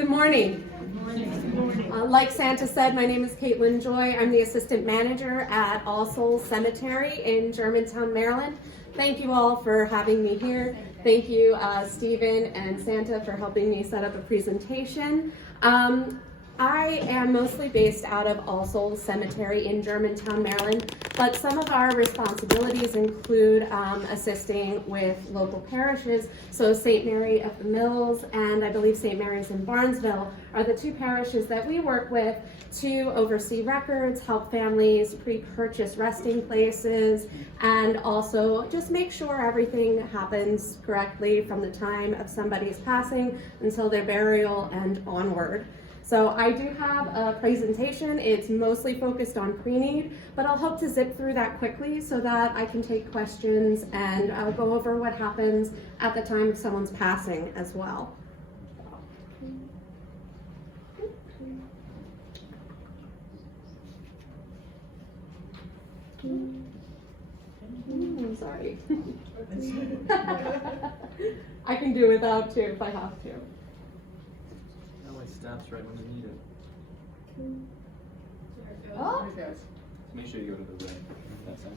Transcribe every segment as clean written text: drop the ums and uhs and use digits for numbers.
Good morning. Like Santa said, my name is Caitlyn Joy. I'm the assistant manager at All Souls Cemetery in Germantown, Maryland. Thank you all for having me here. Thank you, Stephen and Santa, for helping me set up a presentation. I am mostly based out of All Souls Cemetery in Germantown, Maryland, but some of our responsibilities include assisting with local parishes. So St. Mary of the Mills and I believe St. Mary's in Barnesville are the two parishes that we work with to oversee records, help families pre-purchase resting places, and also just make sure everything happens correctly from the time of somebody's passing until their burial and onward. So I do have a presentation. It's mostly focused on pre-need, but I'll hope to zip through that quickly so that I can take questions and go over what happens at the time of someone's passing as well. I'm sorry. I can do without too if I have to. Stops right when you need it. Oh. Make sure you go to the right. That's it.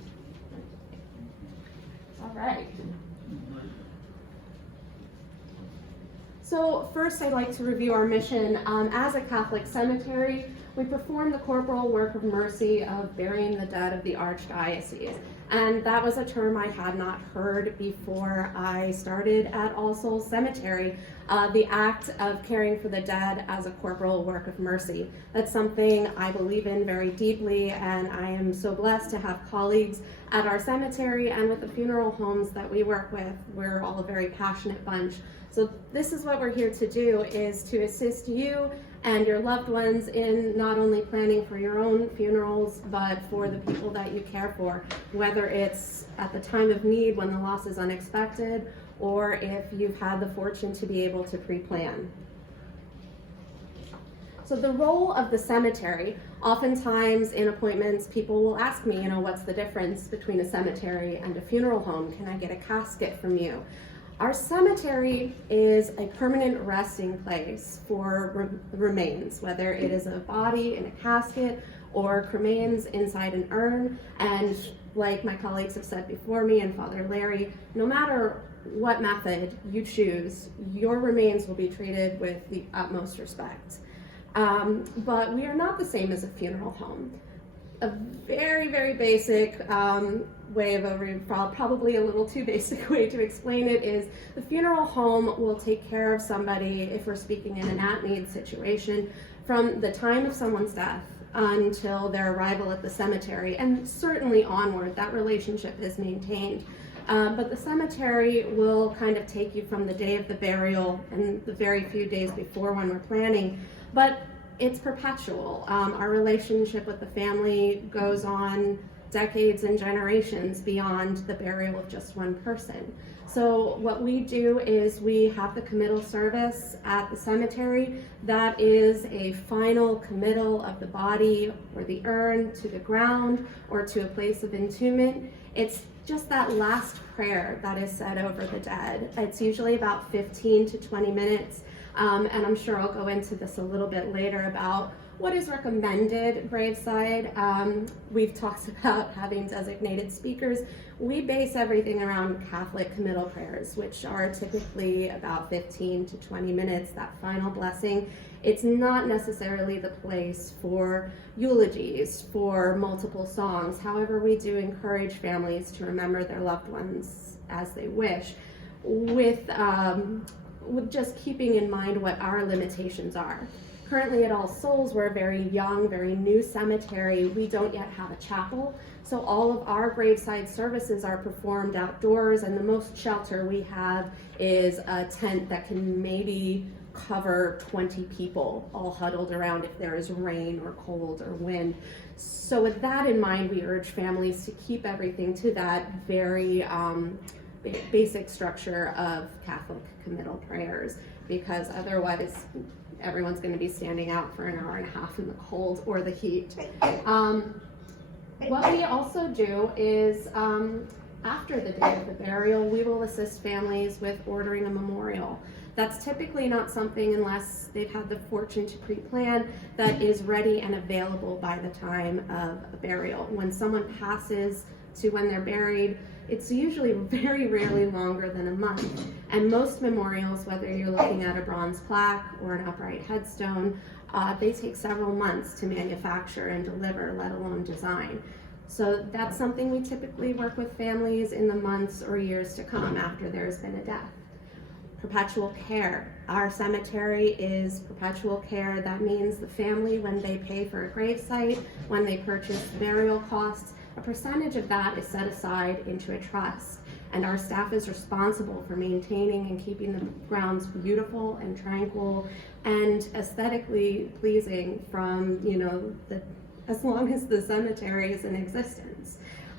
All right. So first I'd like to review our mission. As a Catholic cemetery, we perform the corporal work of mercy of burying the dead of the Archdiocese. And that was a term I had not heard before I started at All Souls Cemetery, the act of caring for the dead as a corporal work of mercy. That's something I believe in very deeply, and I am so blessed to have colleagues at our cemetery and with the funeral homes that we work with. We're all a very passionate bunch. So this is what we're here to do, is to assist you and your loved ones in not only planning for your own funerals, but for the people that you care for, whether it's at the time of need when the loss is unexpected, or if you've had the fortune to be able to pre-plan. So the role of the cemetery, oftentimes in appointments, people will ask me, what's the difference between a cemetery and a funeral home? Can I get a casket from you? Our cemetery is a permanent resting place for remains, whether it is a body in a casket or cremains inside an urn. And like my colleagues have said before me and Father Larry, no matter what method you choose, your remains will be treated with the utmost respect. But we are not the same as a funeral home. A very, very basic way of probably a little too basic way to explain it is the funeral home will take care of somebody, if we're speaking in an at-need situation, from the time of someone's death until their arrival at the cemetery, and certainly onward. That relationship is maintained. But the cemetery will kind of take you from the day of the burial and the very few days before when we're planning. But it's perpetual. Our relationship with the family goes on decades and generations beyond the burial of just one person. So what we do is we have the committal service at the cemetery. That is a final committal of the body or the urn to the ground or to a place of entombment. It's just that last prayer that is said over the dead. It's usually about 15 to 20 minutes. And I'm sure I'll go into this a little bit later about what is recommended graveside. We've talked about having designated speakers. We base everything around Catholic committal prayers, which are typically about 15 to 20 minutes, that final blessing. It's not necessarily the place for eulogies, for multiple songs. However, we do encourage families to remember their loved ones as they wish, with just keeping in mind what our limitations are. Currently at All Souls, we're a very young, very new cemetery. We don't yet have a chapel, so all of our graveside services are performed outdoors, and the most shelter we have is a tent that can maybe cover 20 people all huddled around if there is rain or cold or wind. So with that in mind, we urge families to keep everything to that very basic structure of Catholic committal prayers, because otherwise everyone's going to be standing out for an hour and a half in the cold or the heat. What we also do is after the day of the burial, we will assist families with ordering a memorial. That's typically not something, unless they've had the fortune to pre-plan, that is ready and available by the time of a burial. When someone passes to when they're buried, it's usually very rarely longer than a month. And most memorials, whether you're looking at a bronze plaque or an upright headstone, they take several months to manufacture and deliver, let alone design. So that's something we typically work with families in the months or years to come after there's been a death. Perpetual care. Our cemetery is perpetual care. That means the family, when they pay for a gravesite, when they purchase burial costs, a percentage of that is set aside into a trust. And our staff is responsible for maintaining and keeping the grounds beautiful and tranquil and aesthetically pleasing from, as long as the cemetery is in existence.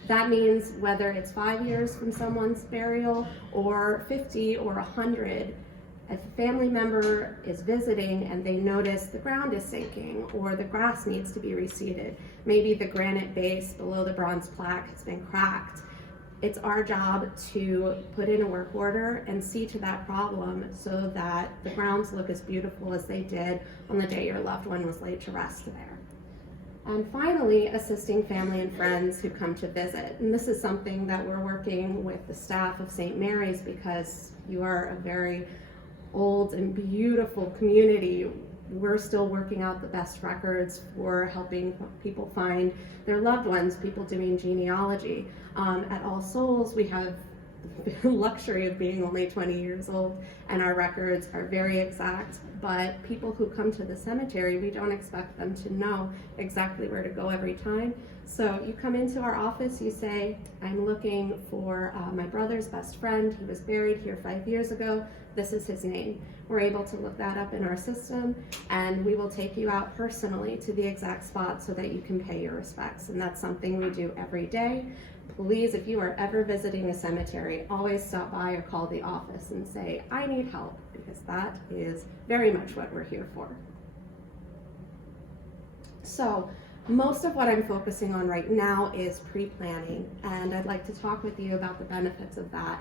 That means whether it's 5 years from someone's burial or 50 or 100, if a family member is visiting and they notice the ground is sinking or the grass needs to be reseeded, maybe the granite base below the bronze plaque has been cracked, it's our job to put in a work order and see to that problem so that the grounds look as beautiful as they did on the day your loved one was laid to rest there. And finally, assisting family and friends who come to visit. And this is something that we're working with the staff of St. Mary's, because you are a very old and beautiful community. We're still working out the best records for helping people find their loved ones, people doing genealogy. At All Souls, we have the luxury of being only 20 years old, and our records are very exact, but people who come to the cemetery, we don't expect them to know exactly where to go every time. So you come into our office, you say, I'm looking for my brother's best friend. He was buried here 5 years ago. This is his name. We're able to look that up in our system, and we will take you out personally to the exact spot so that you can pay your respects. And that's something we do every day. Please, if you are ever visiting a cemetery, always stop by or call the office and say, I need help, because that is very much what we're here for. So most of what I'm focusing on right now is pre-planning, and I'd like to talk with you about the benefits of that.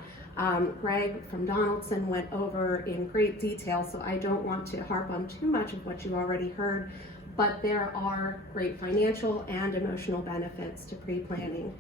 Greg from Donaldson went over in great detail, so I don't want to harp on too much of what you already heard, but there are great financial and emotional benefits to pre-planning.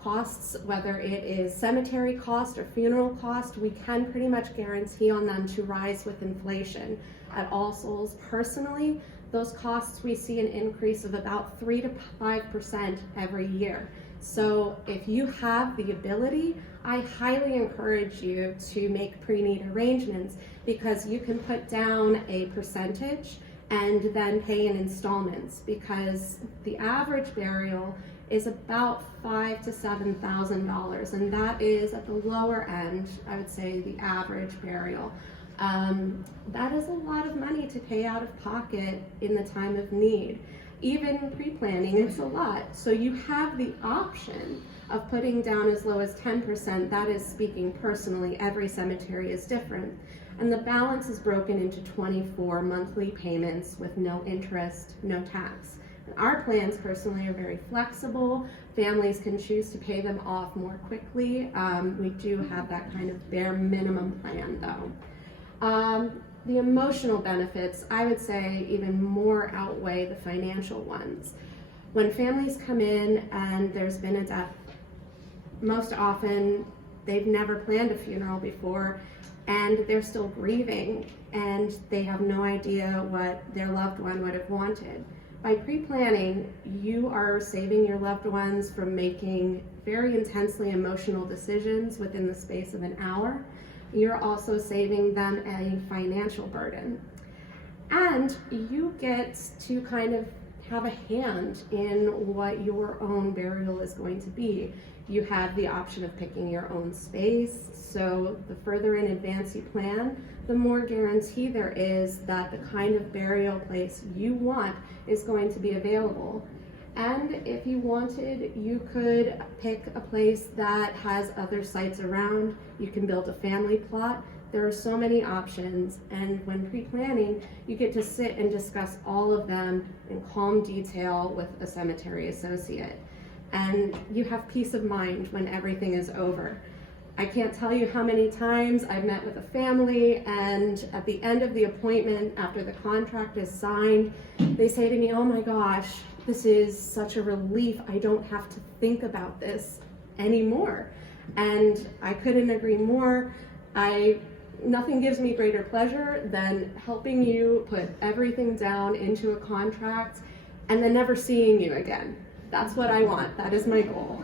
Costs, whether it is cemetery cost or funeral cost, we can pretty much guarantee on them to rise with inflation. At All Souls, personally, those costs, we see an increase of about 3 to 5% every year. So if you have the ability, I highly encourage you to make pre-need arrangements, because you can put down a percentage and then pay in installments, because the average burial is about $5,000 to $7,000, and that is at the lower end, I would say, the average burial. That is a lot of money to pay out of pocket in the time of need. Even pre-planning, it's a lot. So you have the option of putting down as low as 10%. That is speaking personally. Every cemetery is different. And the balance is broken into 24 monthly payments with no interest, no tax. Our plans personally are very flexible. Families can choose to pay them off more quickly. We do have that kind of bare minimum plan though. The emotional benefits, I would say, even more outweigh the financial ones. When families come in and there's been a death, most often they've never planned a funeral before, and they're still grieving, and they have no idea what their loved one would have wanted. By pre-planning, you are saving your loved ones from making very intensely emotional decisions within the space of an hour. You're also saving them a financial burden. And you get to kind of have a hand in what your own burial is going to be. You have the option of picking your own space, so the further in advance you plan, the more guarantee there is that the kind of burial place you want is going to be available. And if you wanted, you could pick a place that has other sites around. You can build a family plot. There are so many options, and when pre-planning, you get to sit and discuss all of them in calm detail with a cemetery associate. And you have peace of mind when everything is over. I can't tell you how many times I've met with a family, and at the end of the appointment, after the contract is signed, they say to me, "Oh my gosh, this is such a relief. I don't have to think about this anymore." And I couldn't agree more. Nothing gives me greater pleasure than helping you put everything down into a contract and then never seeing you again. That's what I want. That is my goal.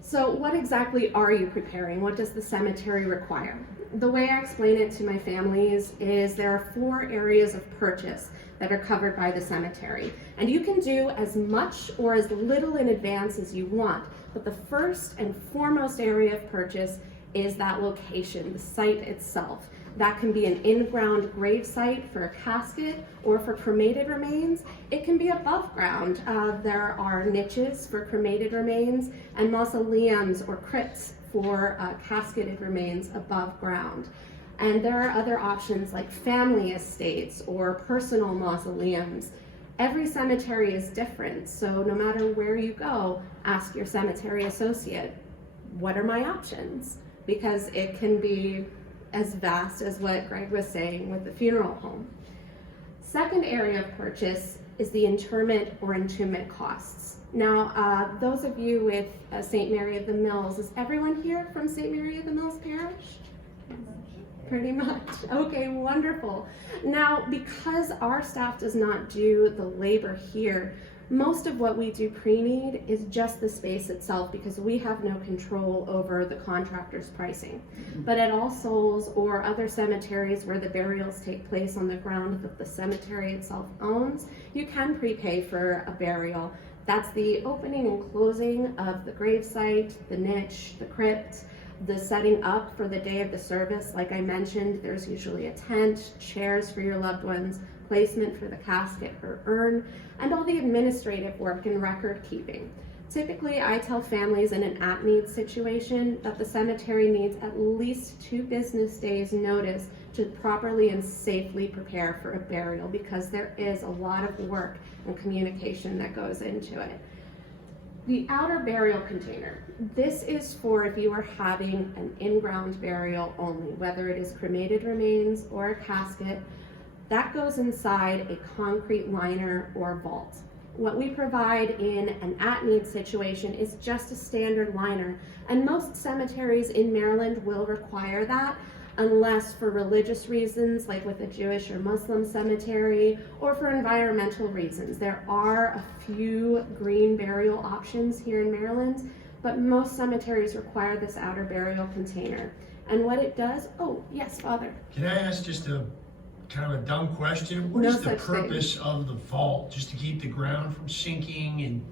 So what exactly are you preparing? What does the cemetery require? The way I explain it to my families is there are 4 areas of purchase that are covered by the cemetery. And you can do as much or as little in advance as you want. But the first and foremost area of purchase is that location, the site itself. That can be an in-ground grave site for a casket or for cremated remains. It can be above ground. There are niches for cremated remains and mausoleums or crypts for casketed remains above ground. And there are other options like family estates or personal mausoleums. Every cemetery is different, so no matter where you go, ask your cemetery associate, what are my options? Because it can be as vast as what Greg was saying with the funeral home. Second area of purchase is the interment or entombment costs. Now, those of you with St. Mary of the Mills, is everyone here from St. Mary of the Mills Parish? Pretty much. Okay, wonderful. Now, because our staff does not do the labor here, most of what we do pre-need is just the space itself because we have no control over the contractor's pricing. But at All Souls or other cemeteries where the burials take place on the ground that the cemetery itself owns, you can prepay for a burial. That's the opening and closing of the gravesite, the niche, the crypt, the setting up for the day of the service. Like I mentioned, there's usually a tent, chairs for your loved ones, placement for the casket or urn, and all the administrative work and record keeping. Typically, I tell families in an at-need situation that the cemetery needs at least 2 business days notice to properly and safely prepare for a burial because there is a lot of work and communication that goes into it. The outer burial container. This is for if you are having an in-ground burial only, whether it is cremated remains or a casket. That goes inside a concrete liner or vault. What we provide in an at-need situation is just a standard liner, and most cemeteries in Maryland will require that unless for religious reasons, like with a Jewish or Muslim cemetery, or for environmental reasons. There are a few green burial options here in Maryland, but most cemeteries require this outer burial container. And what it does, oh, yes, Father. Can I ask just a kind of a dumb question? What is the purpose of the vault? Just to keep the ground from sinking and...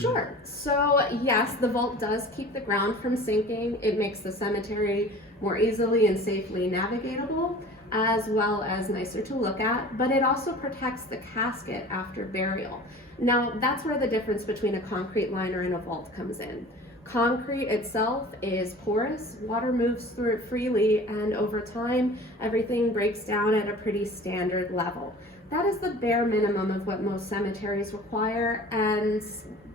Sure. So yes, the vault does keep the ground from sinking. It makes the cemetery more easily and safely navigatable, as well as nicer to look at, but it also protects the casket after burial. Now, that's where the difference between a concrete liner and a vault comes in. Concrete itself is porous, water moves through it freely, and over time, everything breaks down at a pretty standard level. That is the bare minimum of what most cemeteries require, and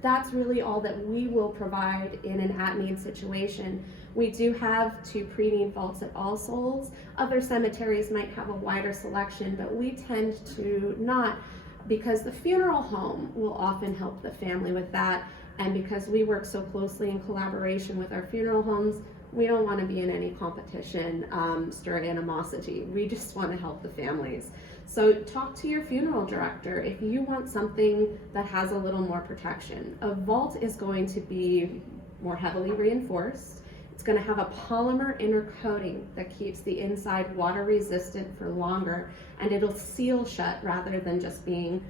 that's really all that we will provide in an at-need situation. We do have 2 pre-need vaults at All Souls. Other cemeteries might have a wider selection, but we tend to not, because the funeral home will often help the family with that, and because we work so closely in collaboration with our funeral homes, we don't want to be in any competition, stir animosity. We just want to help the families. So talk to your funeral director if you want something that has a little more protection. A vault is going to be more heavily reinforced. It's going to have a polymer inner coating that keeps the inside water resistant for longer, and it'll seal shut rather than just being,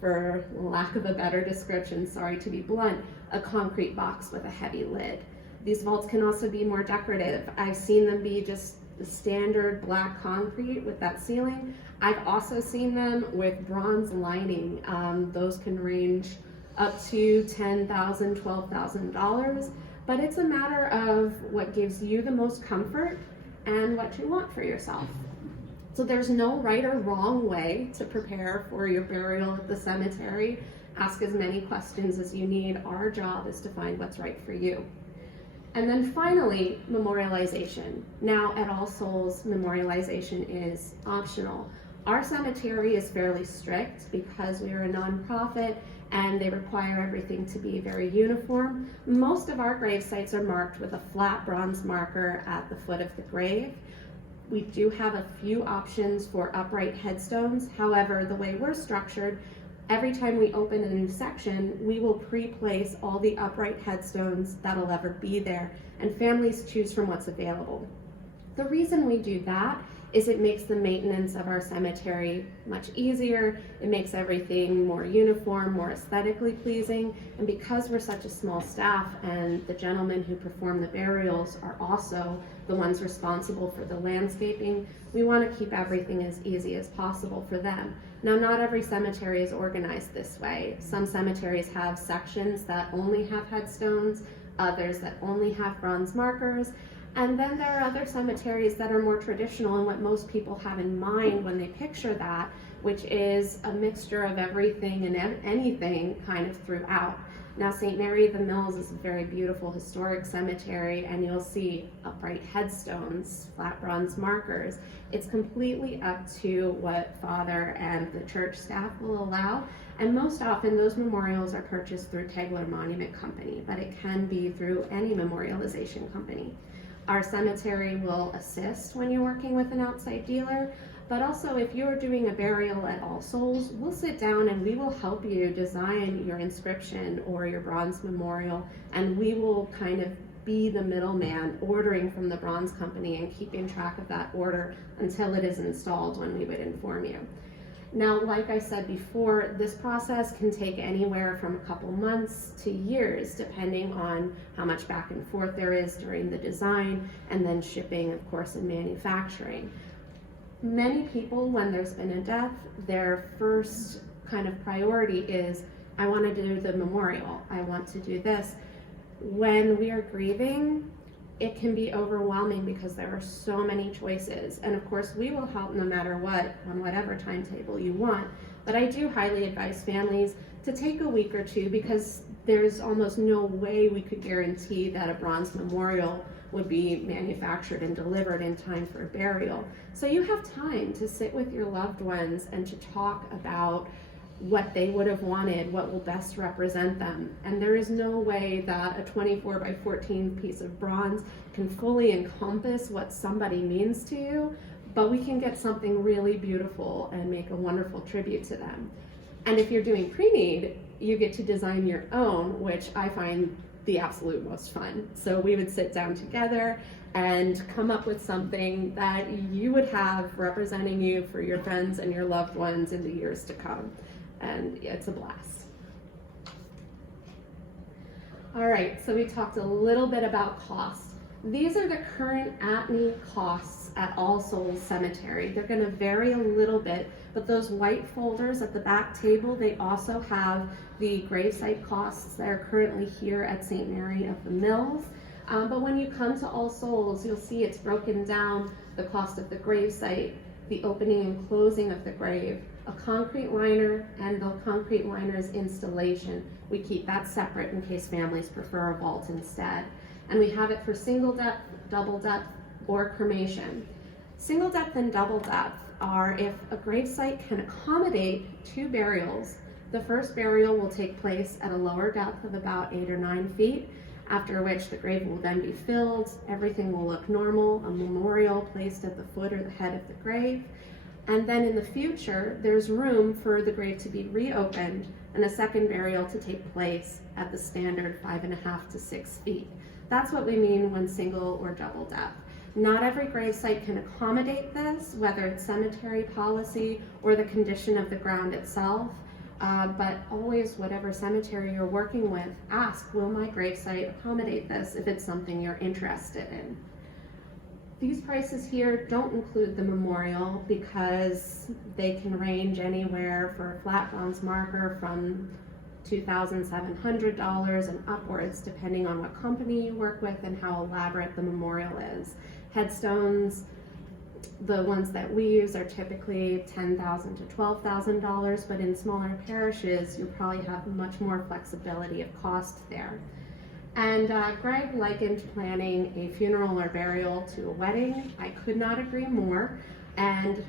for lack of a better description, sorry to be blunt, a concrete box with a heavy lid. These vaults can also be more decorative. I've seen them be just the standard black concrete with that ceiling. I've also seen them with bronze lining. Those can range up to $10,000, $12,000, but it's a matter of what gives you the most comfort and what you want for yourself. So there's no right or wrong way to prepare for your burial at the cemetery. Ask as many questions as you need. Our job is to find what's right for you. And then finally, memorialization. Now at All Souls, memorialization is optional. Our cemetery is fairly strict because we are a nonprofit and they require everything to be very uniform. Most of our grave sites are marked with a flat bronze marker at the foot of the grave. We do have a few options for upright headstones. However, the way we're structured, every time we open a new section, we will pre-place all the upright headstones that'll ever be there, and families choose from what's available. The reason we do that is it makes the maintenance of our cemetery much easier. It makes everything more uniform, more aesthetically pleasing. And because we're such a small staff and the gentlemen who perform the burials are also the ones responsible for the landscaping, we want to keep everything as easy as possible for them. Now, not every cemetery is organized this way. Some cemeteries have sections that only have headstones, others that only have bronze markers. And then there are other cemeteries that are more traditional and what most people have in mind when they picture that, which is a mixture of everything and anything kind of throughout. Now, St. Mary of the Mills is a very beautiful historic cemetery, and you'll see upright headstones, flat bronze markers. It's completely up to what Father and the church staff will allow, and most often those memorials are purchased through Tegler Monument Company, but it can be through any memorialization company. Our cemetery will assist when you're working with an outside dealer, but also if you're doing a burial at All Souls, we'll sit down and we will help you design your inscription or your bronze memorial, and we will kind of be the middleman ordering from the bronze company and keeping track of that order until it is installed when we would inform you. Now, like I said before, this process can take anywhere from a couple months to years, depending on how much back and forth there is during the design, and then shipping, of course, and manufacturing. Many people, when there's been a death, their first kind of priority is, I want to do the memorial, I want to do this. When we are grieving, it can be overwhelming because there are so many choices. And of course, we will help no matter what, on whatever timetable you want. But I do highly advise families to take a week or two because there's almost no way we could guarantee that a bronze memorial would be manufactured and delivered in time for a burial. So you have time to sit with your loved ones and to talk about what they would have wanted, what will best represent them. And there is no way that a 24 by 14 piece of bronze can fully encompass what somebody means to you, but we can get something really beautiful and make a wonderful tribute to them. And if you're doing pre-need, you get to design your own, which I find the absolute most fun. So we would sit down together and come up with something that you would have representing you for your friends and your loved ones in the years to come. And it's a blast. All right, so we talked a little bit about costs. These are the current at-need costs at All Souls Cemetery. They're going to vary a little bit, but those white folders at the back table, they also have the gravesite costs that are currently here at St. Mary of the Mills. But when you come to All Souls, you'll see it's broken down, the cost of the gravesite, the opening and closing of the grave, a concrete liner, and the concrete liner's installation. We keep that separate in case families prefer a vault instead. And we have it for single depth, double depth, or cremation. Single depth and double depth are if a gravesite can accommodate 2 burials. The first burial will take place at a lower depth of about 8 or 9 feet, after which the grave will then be filled, everything will look normal, a memorial placed at the foot or the head of the grave. And then in the future, there's room for the grave to be reopened and a second burial to take place at the standard 5.5 to 6 feet. That's what we mean when single or double depth. Not every gravesite can accommodate this, whether it's cemetery policy or the condition of the ground itself. But always, whatever cemetery you're working with, ask, will my gravesite accommodate this if it's something you're interested in? These prices here don't include the memorial because they can range anywhere for a flat bronze marker from $2,700 and upwards, depending on what company you work with and how elaborate the memorial is. Headstones The ones that we use are typically $10,000 to $12,000, but in smaller parishes, you probably have much more flexibility of cost there. And Greg likened planning a funeral or burial to a wedding. I could not agree more. And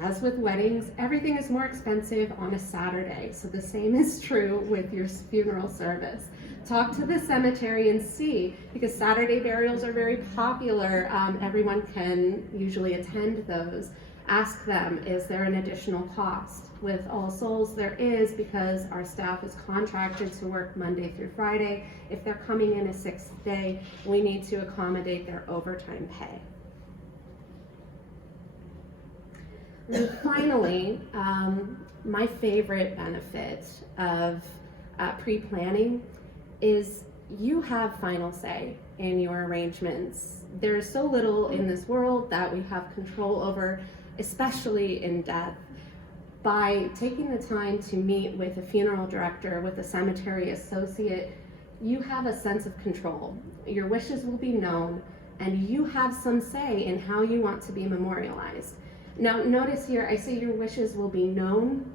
as with weddings, everything is more expensive on a Saturday. So the same is true with your funeral service. Talk to the cemetery and see, because Saturday burials are very popular. Everyone can usually attend those. Ask them, is there an additional cost? With All Souls, there is, because our staff is contracted to work Monday through Friday. If they're coming in a sixth day, we need to accommodate their overtime pay. And finally, my favorite benefit of pre-planning is you have final say in your arrangements. There is so little in this world that we have control over, especially in death. By taking the time to meet with a funeral director, with a cemetery associate, you have a sense of control. Your wishes will be known, and you have some say in how you want to be memorialized. Now, notice here, I say your wishes will be known,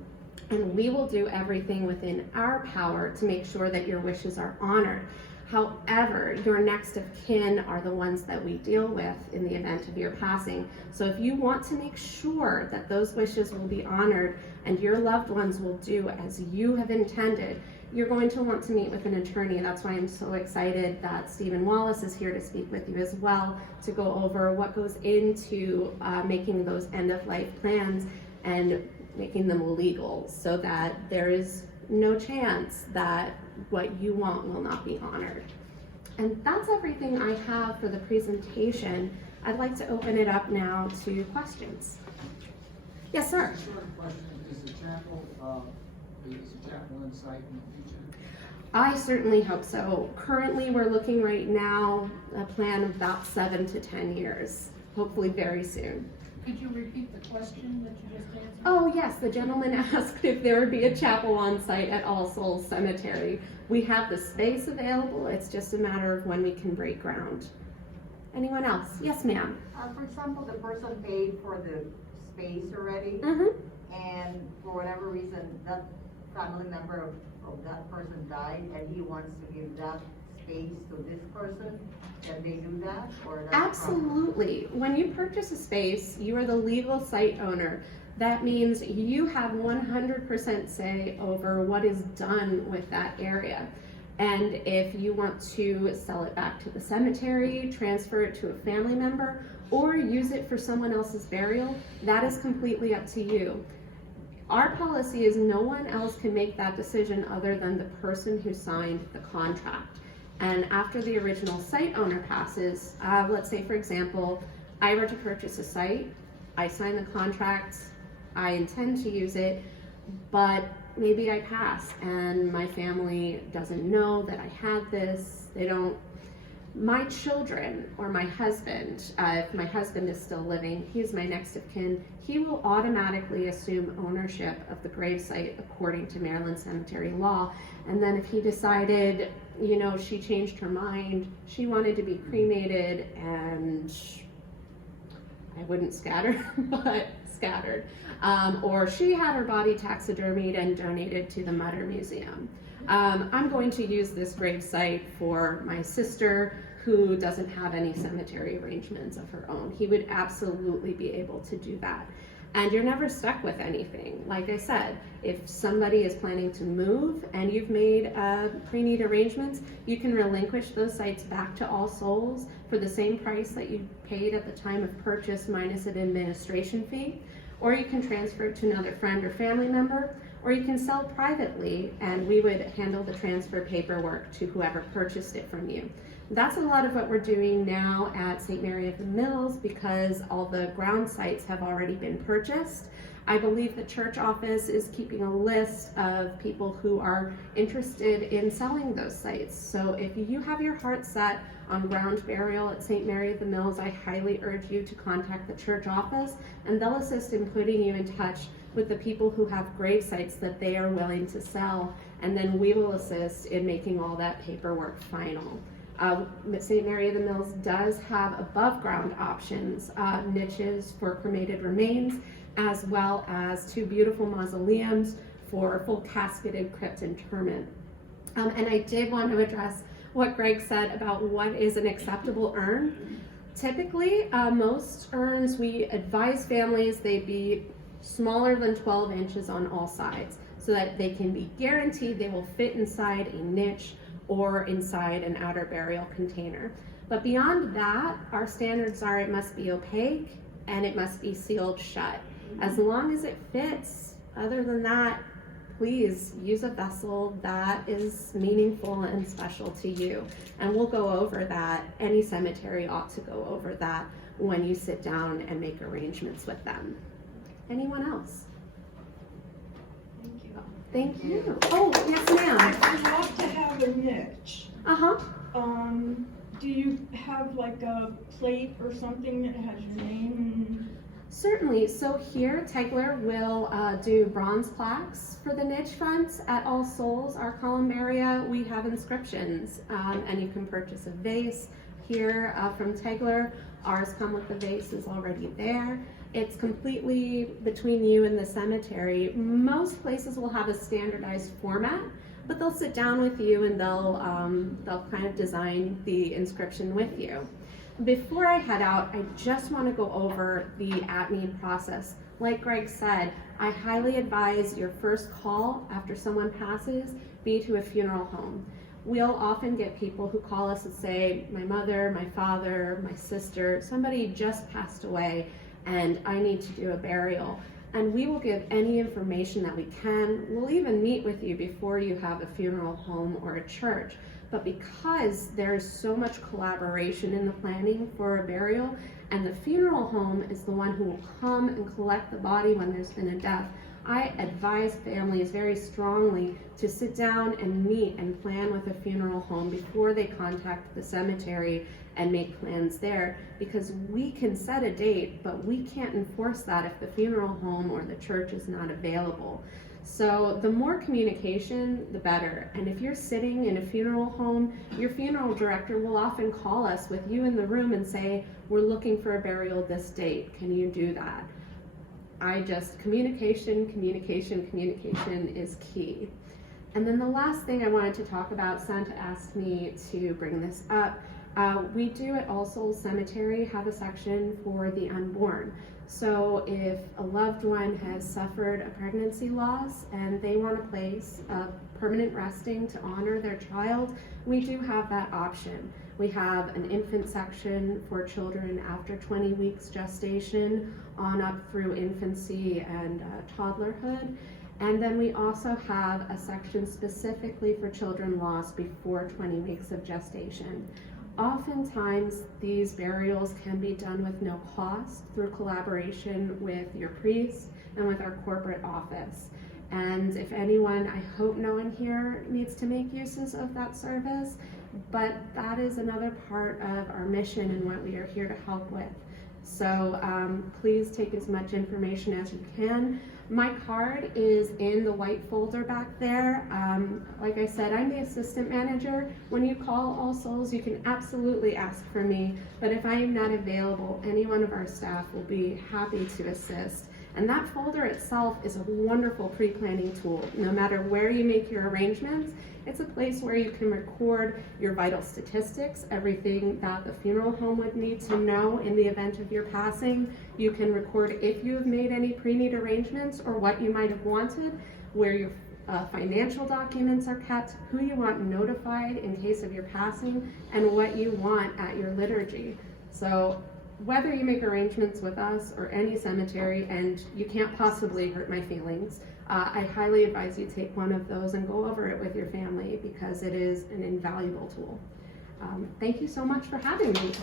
and we will do everything within our power to make sure that your wishes are honored. However, your next of kin are the ones that we deal with in the event of your passing. So if you want to make sure that those wishes will be honored and your loved ones will do as you have intended, you're going to want to meet with an attorney. That's why I'm so excited that Stephen Wallace is here to speak with you as well, to go over what goes into making those end-of-life plans and making them legal, so that there is no chance that what you want will not be honored. And that's everything I have for the presentation. I'd like to open it up now to questions. Yes, sir. Short question, is the chapel on site in the future? I certainly hope so. Currently, we're looking right now a plan of about 7 to 10 years, hopefully very soon. Could you repeat the question that you just answered? Oh yes, the gentleman asked if there would be a chapel on site at All Souls Cemetery. We have the space available, it's just a matter of when we can break ground. Anyone else? Yes, ma'am. For example, the person paid for the space already, and for whatever reason, that family member of that person died, and he wants to give that space to this person, can they do that? Or that's Absolutely. When you purchase a space, you are the legal site owner. That means you have 100% say over what is done with that area. And if you want to sell it back to the cemetery, transfer it to a family member, or use it for someone else's burial, that is completely up to you. Our policy is no one else can make that decision other than the person who signed the contract. And after the original site owner passes, let's say for example, I were to purchase a site, I sign the contract, I intend to use it, but maybe I pass and my family doesn't know that I had this, my children or my husband, if my husband is still living, he's my next of kin, he will automatically assume ownership of the gravesite according to Maryland cemetery law. And then if he decided, she changed her mind, she wanted to be cremated, and I wouldn't scatter, but scattered. Or she had her body taxidermied and donated to the Mutter Museum. I'm going to use this gravesite for my sister who doesn't have any cemetery arrangements of her own. He would absolutely be able to do that. And you're never stuck with anything. Like I said, if somebody is planning to move and you've made pre-need arrangements, you can relinquish those sites back to All Souls for the same price that you paid at the time of purchase minus an administration fee. Or you can transfer it to another friend or family member, or you can sell privately and we would handle the transfer paperwork to whoever purchased it from you. That's a lot of what we're doing now at St. Mary of the Mills because all the ground sites have already been purchased. I believe the church office is keeping a list of people who are interested in selling those sites. So if you have your heart set on ground burial at St. Mary of the Mills, I highly urge you to contact the church office and they'll assist in putting you in touch with the people who have grave sites that they are willing to sell, and then we will assist in making all that paperwork final. St. Mary of the Mills does have above ground options, niches for cremated remains, as well as 2 beautiful mausoleums for full casketed crypt interment. And I did want to address what Greg said about what is an acceptable urn. Typically, most urns, we advise families they be smaller than 12 inches on all sides so that they can be guaranteed they will fit inside a niche or inside an outer burial container. But beyond that, our standards are it must be opaque and it must be sealed shut. As long as it fits, other than that, please use a vessel that is meaningful and special to you. And we'll go over that. Any cemetery ought to go over that when you sit down and make arrangements with them. Anyone else? Thank you. Thank you. Oh, yes, ma'am. I'd love to have a niche. Uh-huh. Do you have like a plate or something that has your name? Certainly. So here, Tegler will do bronze plaques for the niche fronts. At All Souls, our columbaria, we have inscriptions, and you can purchase a vase here from Tegler. Ours come with the vases already there. It's completely between you and the cemetery. Most places will have a standardized format, but they'll sit down with you and they'll kind of design the inscription with you. Before I head out, I just want to go over the at-need process. Like Greg said, I highly advise your first call after someone passes be to a funeral home. We'll often get people who call us and say, my mother, my father, my sister, somebody just passed away and I need to do a burial. And we will give any information that we can. We'll even meet with you before you have a funeral home or a church. But because there's so much collaboration in the planning for a burial, and the funeral home is the one who will come and collect the body when there's been a death, I advise families very strongly to sit down and meet and plan with a funeral home before they contact the cemetery and make plans there, because we can set a date, but we can't enforce that if the funeral home or the church is not available. So the more communication, the better. And if you're sitting in a funeral home, your funeral director will often call us with you in the room and say, we're looking for a burial this date. Can you do that? Communication is key. And then the last thing I wanted to talk about, Santa asked me to bring this up. We do at All Souls Cemetery have a section for the unborn. So if a loved one has suffered a pregnancy loss and they want a place of permanent resting to honor their child, we do have that option. We have an infant section for children after 20 weeks gestation on up through infancy and toddlerhood. And then we also have a section specifically for children lost before 20 weeks of gestation. Oftentimes, these burials can be done with no cost through collaboration with your priest and with our corporate office. And if anyone, I hope no one here needs to make uses of that service, but that is another part of our mission and what we are here to help with. So please take as much information as you can. My card is in the white folder back there. Like I said, I'm the assistant manager. When you call All Souls, you can absolutely ask for me, but if I am not available, any one of our staff will be happy to assist. And that folder itself is a wonderful pre-planning tool. No matter where you make your arrangements, it's a place where you can record your vital statistics, everything that the funeral home would need to know in the event of your passing. You can record if you have made any pre-need arrangements or what you might have wanted, where your financial documents are kept, who you want notified in case of your passing, and what you want at your liturgy. So whether you make arrangements with us or any cemetery, and you can't possibly hurt my feelings, I highly advise you take one of those and go over it with your family because it is an invaluable tool. Thank you so much for having me.